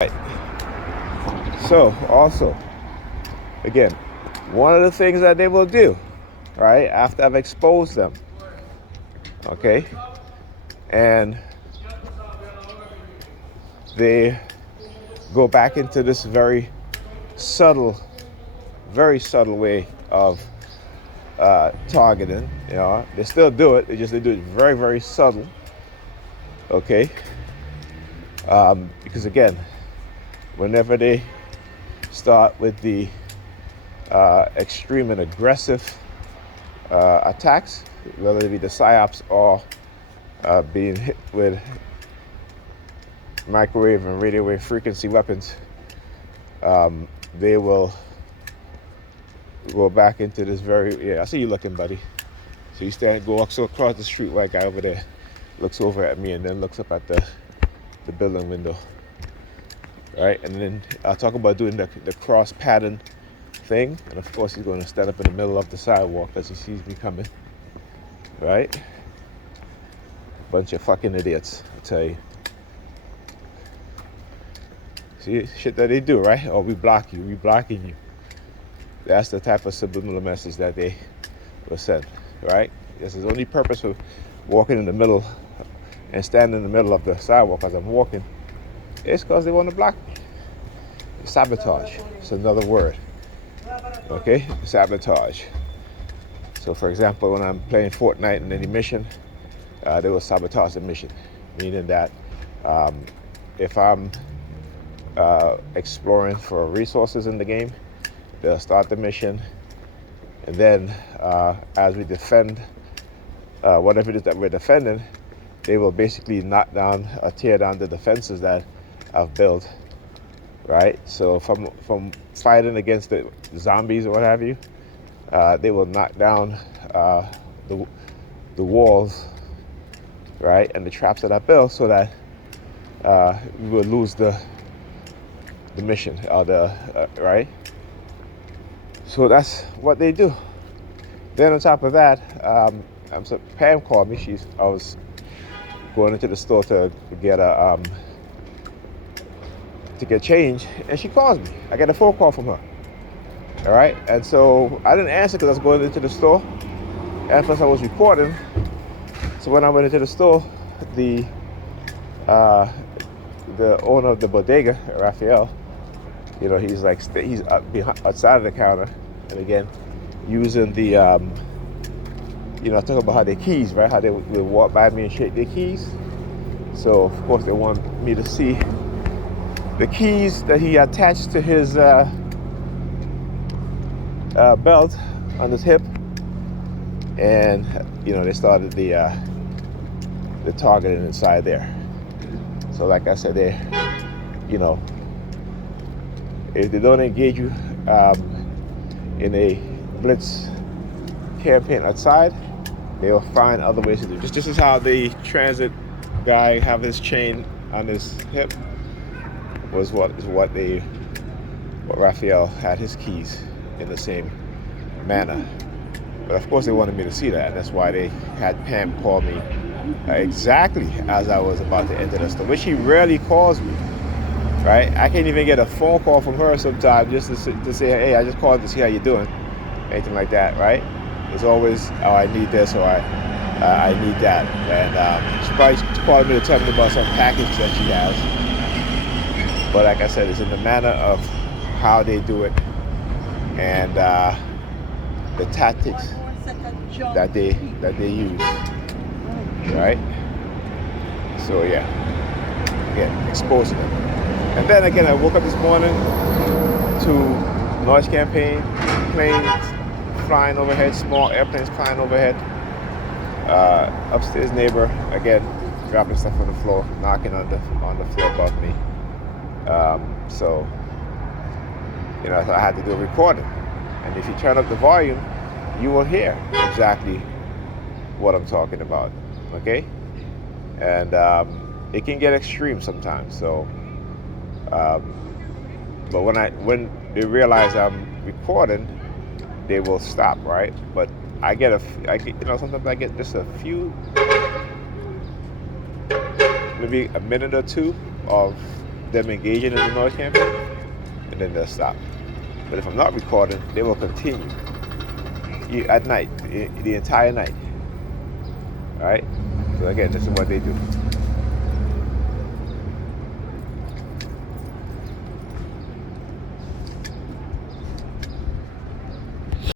Right. So also, again, one of the things that they will do, right, after I've exposed them, okay, and they go back into this very subtle way of targeting. They still do it. They do it very, very subtle. Okay, because again, whenever they start with the extreme and aggressive attacks, whether it be the psyops or being hit with microwave and radio wave frequency weapons, they will go back into this I see you looking, buddy. So you walks across the street, white guy over there, looks over at me and then looks up at the building window. Right, and then I'll talk about doing the cross pattern thing, and of course he's going to stand up in the middle of the sidewalk as he sees me coming. Right? Bunch of fucking idiots, I tell you. See, shit that they do, right? Oh, we block you, we blocking you. That's the type of subliminal message that they will send, right? This is the only purpose of walking in the middle and standing in the middle of the sidewalk as I'm walking. It's because they want to block me. Sabotage. It's another word. Okay? Sabotage. So, for example, when I'm playing Fortnite in any mission, they will sabotage the mission, meaning that if I'm exploring for resources in the game, they'll start the mission, and then as we defend whatever it is that we're defending, they will basically knock down or tear down the defenses that I've built, right? So from fighting against the zombies or what have you, they will knock down the walls, right, and the traps that I built, so that we will lose the mission, or right? So that's what they do. Then on top of that, Pam called me. I was going into the store to get change, and she calls me. I get a phone call from her. All right, and so I didn't answer because I was going into the store, and plus I was recording. So when I went into the store, the owner of the bodega, Raphael, he's outside of the counter, and again, using the talking about how their keys, right? How they would walk by me and shake their keys. So of course they want me to see the keys that he attached to his belt on his hip, and they started the targeting inside there. So like I said, if they don't engage you in a blitz campaign outside, they'll find other ways to do it. This is how the transit guy have his chain on his hip, was what Raphael had his keys in the same manner. But of course they wanted me to see that, and that's why they had Pam call me exactly as I was about to enter the store, which she rarely calls me, right? I can't even get a phone call from her sometimes just to say, hey, I just called to see how you're doing, anything like that, right? It's always, oh, I need this, or I need that. And she called me to tell me about some package that she has. But like I said, it's in the manner of how they do it, and the tactics that they use, right? So yeah, again, exposing them. And then again, I woke up this morning to noise campaign, planes flying overhead, small airplanes flying overhead. Upstairs neighbor, again, dropping stuff on the floor, knocking on the floor above me. So I had to do a recording. And if you turn up the volume, you will hear exactly what I'm talking about, okay? And it can get extreme sometimes. So, but when they realize I'm recording, they will stop, right? But I get sometimes I get just a few, maybe a minute or two of them engaging in the noise campaign, and then they'll stop. But if I'm not recording, they will continue at night, the entire night. All right. So again, this is what they do.